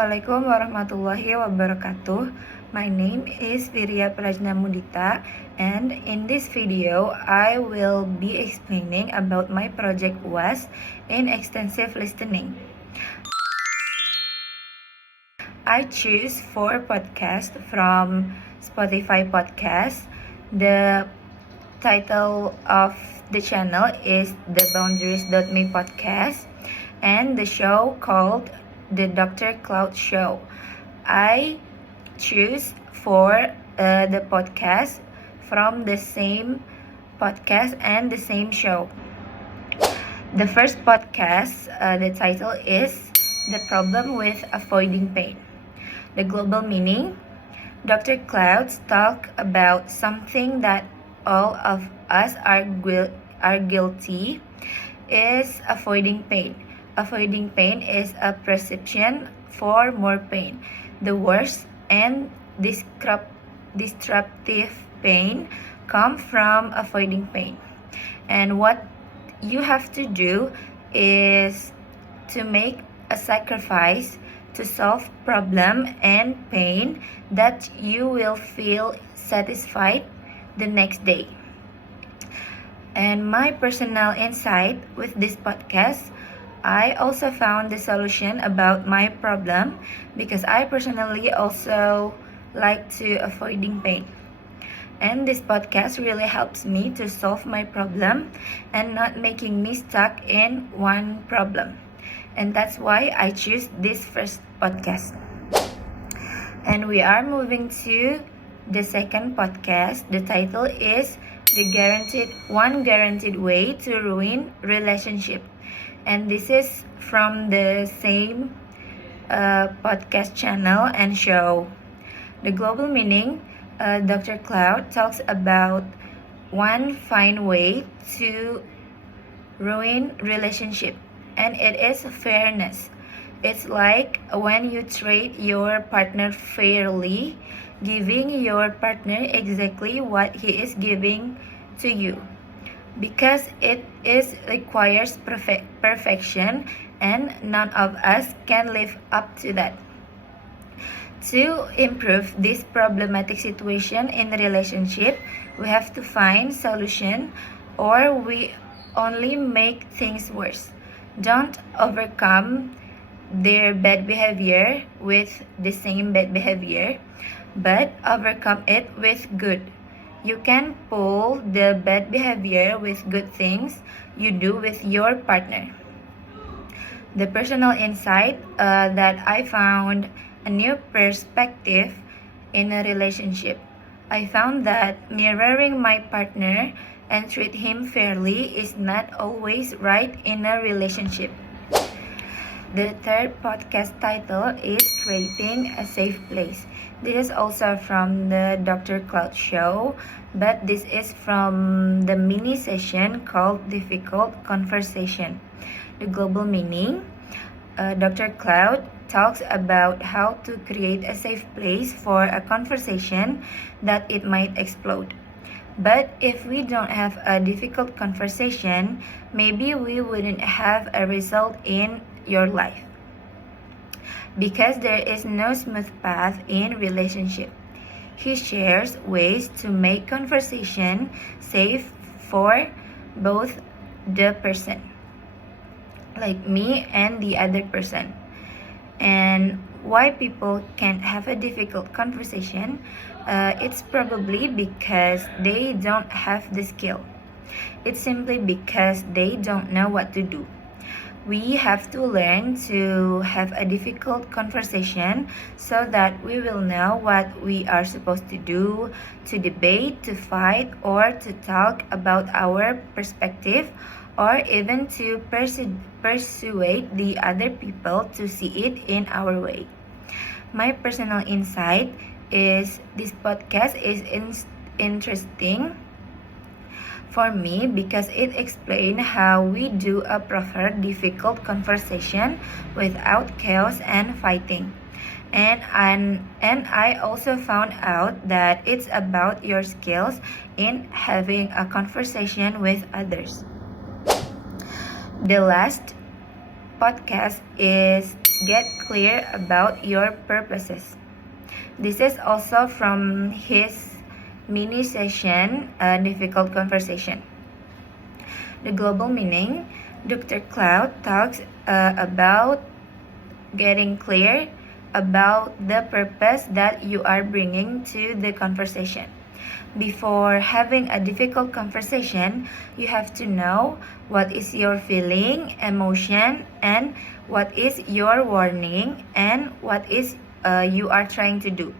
Assalamualaikum warahmatullahi wabarakatuh. My name is Viriya Prajna Mudita, and in this video, I will be explaining about my project UAS in extensive listening. I choose 4 podcasts from Spotify Podcast. The title of the channel is the Boundaries.me podcast, and the show called the Dr. Cloud Show. I choose for the podcast from the same podcast and the same show. The first podcast, the title is The Problem with Avoiding Pain. The global meaning, Dr. Clouds talk about something that all of us are guilty, is avoiding pain. Avoiding pain is a prescription for more pain. The worst and destructive pain come from avoiding pain. And what you have to do is to make a sacrifice to solve problem and pain that you will feel satisfied the next day. And my personal insight with this podcast, I also found the solution about my problem because I personally also like to avoiding pain. And this podcast really helps me to solve my problem and not making me stuck in one problem. And that's why I choose this first podcast. And we are moving to the second podcast. The title is One Guaranteed Way to Ruin Relationship. And this is from the same podcast channel and show. The global meaning, Dr. Cloud talks about one fine way to ruin relationship, and it is fairness. It's like when you treat your partner fairly, giving your partner exactly what he is giving to you. Because it requires perfection, and none of us can live up to that. To improve this problematic situation in the relationship, we have to find solution, or we only make things worse. Don't overcome their bad behavior with the same bad behavior, but overcome it with good. You can pull the bad behavior with good things you do with your partner. The personal insight that I found a new perspective in a relationship. I found that mirroring my partner and treat him fairly is not always right in a relationship. The third podcast title is Creating a Safe Place. This is also from the Dr. Cloud Show, but this is from the mini session called Difficult Conversation. The global meaning, Dr. Cloud talks about how to create a safe place for a conversation that it might explode. But if we don't have a difficult conversation, maybe we wouldn't have a result in your life. Because there is no smooth path in relationship. He shares ways to make conversation safe for both the person, like me and the other person. And why people can't have a difficult conversation, it's probably because they don't have the skill. It's simply because they don't know what to do. We have to learn to have a difficult conversation so that we will know what we are supposed to do, to debate, to fight, or to talk about our perspective, or even to persuade the other people to see it in our way. My personal insight is this podcast is interesting for me because it explains how we do a proper difficult conversation without chaos and fighting. And I also found out that it's about your skills in having a conversation with others. The last podcast is get clear about your purposes. This is also from his mini session, A Difficult Conversation. The global meaning, Dr. Cloud talks about getting clear about the purpose that you are bringing to the conversation. Before having a difficult conversation, you have to know what is your feeling, emotion, and what is your warning, and what is you are trying to do.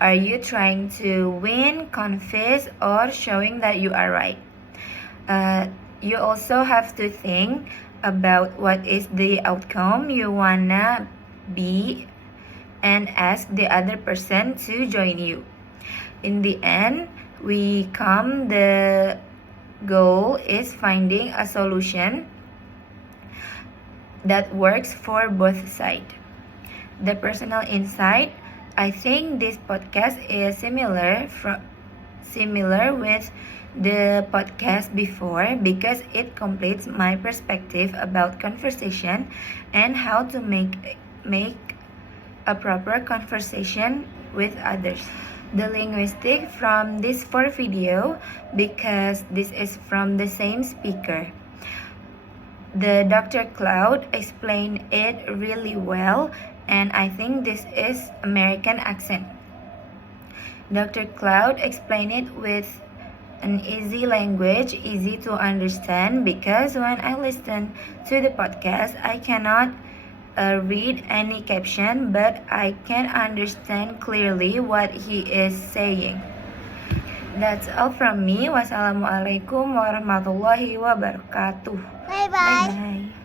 Are you trying to win, confess, or showing that you are right? You also have to think about what is the outcome you wanna be and ask the other person to join you. In the end, the goal is finding a solution that works for both sides. The personal insight, I think this podcast is similar with the podcast before because it completes my perspective about conversation and how to make a proper conversation with others. The linguistic from this 4 video because this is from the same speaker. The Dr. Cloud explained it really well, and I think this is American accent. Dr. Cloud explained it with an easy language, easy to understand, because when I listen to the podcast, I cannot read any caption, but I can understand clearly what he is saying. That's all from me. Wassalamualaikum warahmatullahi wabarakatuh. Bye bye. Bye bye.